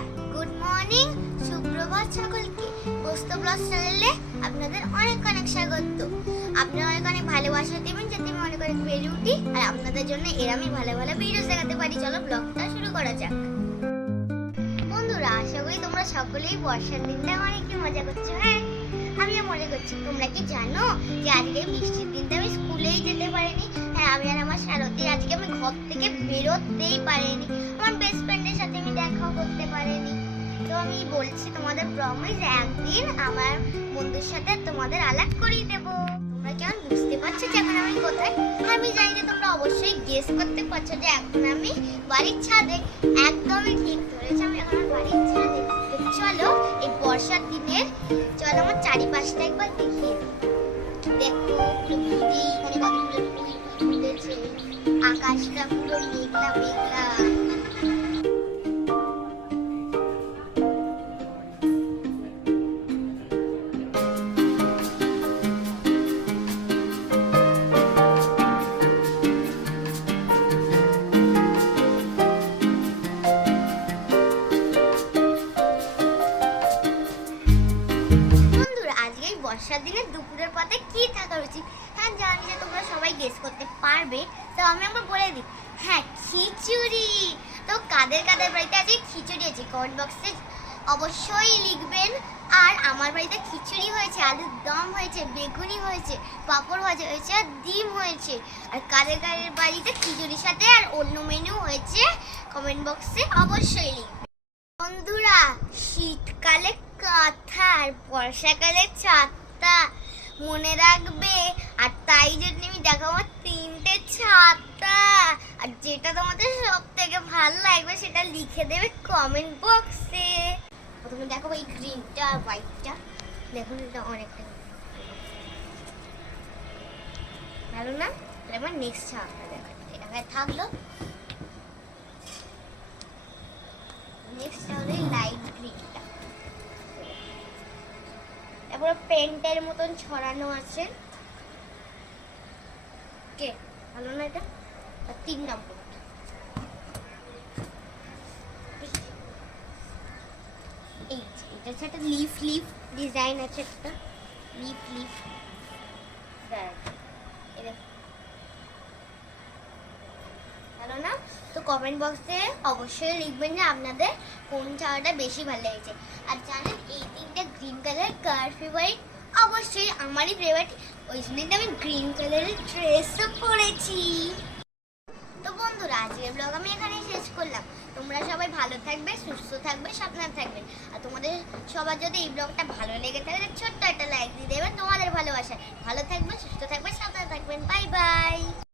বন্ধুরা, good morning, সুপ্রভাত সকলকে। বস্তু ব্লগ চ্যানেলে আপনাদের অনেক অনেক স্বাগত। আপনারা অনেক অনেক ভালোবাসা দেবেন যাতে আমি অনেক অনেক বেড়ে উঠি আর আপনাদের জন্য আমি ভালো ভালো ভিডিও দেখাতে পারি। চলো ব্লগটা শুরু করা যাক। বন্ধুরা, আশা করি তোমরা সকলেই বর্ষার দিনটা অনেক মজা করছো। হ্যাঁ, আমিও মজা করছি। তোমরা কি জানো যে আজকে বৃষ্টির দিনটা আমি স্কুলেই যেতে পারিনি? হ্যাঁ, আমি আর আমার সারথী আজকে আমি ঘর থেকে বেরোতেই পারিনি। আমার বেস্ট ফ্রেন্ডের সাথে আমি দেখাও করতে পারিনি। তো আমি বলছি তোমাদের প্রমিস, একদিন আমার বন্ধুর সাথে তোমাদের আলাপ করিয়ে দেবো। তোমরা কেমন বুঝতে পারছো যে এখন আমি কোথায়? আমি জানি যে তোমরা অবশ্যই গেস করতে পারছো যে এখন আমি বাড়ির ছাদে। একদমই ঠিক ধরেছো, আমি এখন আমার বাড়ির ছাদে। তো চলো এই বর্ষার দিনের চলো আমার চারিপাশটা একবার দেখিয়ে দিই। দেখো পুরো নদী, এখানে কতগুলো ফুল ফুটেছে, আকাশটা পুরো মেঘলা মেঘলা। বর্ষার দিনে দুপুরের পথে কি থাকা উচিত? হ্যাঁ, জানি যে তোমরা সবাই গেস করতে পারবে, তো আমি একবার বলে দিই। হ্যাঁ, খিচুড়ি। তো কাদের কাদের বাড়িতে আজকে খিচুড়ি আছে কমেন্ট বক্সে অবশ্যই লিখবেন। আর আমার বাড়িতে খিচুড়ি হয়েছে, আলুর দম হয়েছে, বেগুনি হয়েছে, পাঁপড় ভাজা হয়েছে আর ডিম হয়েছে। আর কাদের কাদের বাড়িতে খিচুড়ির সাথে আর অন্য মেনু হয়েছে কমেন্ট বক্সে অবশ্যই লিখবেন। বন্ধুরা, শীতকালে কাঁথা আর বর্ষাকালে ছাতা মনে রাখবে। আর তাই জন্য আমি দেখাবো তিনটে ছাতা। আর যেটা তোমাদের সব থেকে ভালো লাগবে সেটা লিখে দেবে কমেন্ট বক্সে। প্রথমে দেখো এই গ্রিনটা আর হোয়াইটটা, দেখুন এটা অনেকটা ভালো না? এবার নেক্সট ছাতা দেখা, এটা থাকলো। নেক্সট হলো লাইট গ্রিনটা, তারপরে পেন্টের মতন ছড়ানো আছে। কে ভালো না এটা? আর 3 নম্বর এটা একটা লিফ লিফ ডিজাইন আছে, একটা লিফ লিফ। ভালো না? তো কমেন্ট বক্সে অবশ্যই লিখবেন যে আপনাদের কোন চাওয়াটা বেশি ভালো লেগেছে। আর জানেন এই তিনটা গ্রিন কালার কার ফেভারিট? অবশ্যই আমারই ফেভারিট, ওই জন্যই আমি গ্রিন কালারের ড্রেসও পরেছি। তো বন্ধুরা, আজকের ব্লগ আমি এখানেই শেষ করলাম। তোমরা সবাই ভালো থাকবে, সুস্থ থাকবে, সাবধানে থাকবে। আর তোমাদের সবার যদি এই ব্লগটা ভালো লেগে থাকে ছোট্ট একটা লাইক দিয়ে দেবেন তোমাদের ভালোবাসায়। ভালো থাকবেন, সুস্থ থাকবেন, সাবধানে থাকবেন। Bye bye.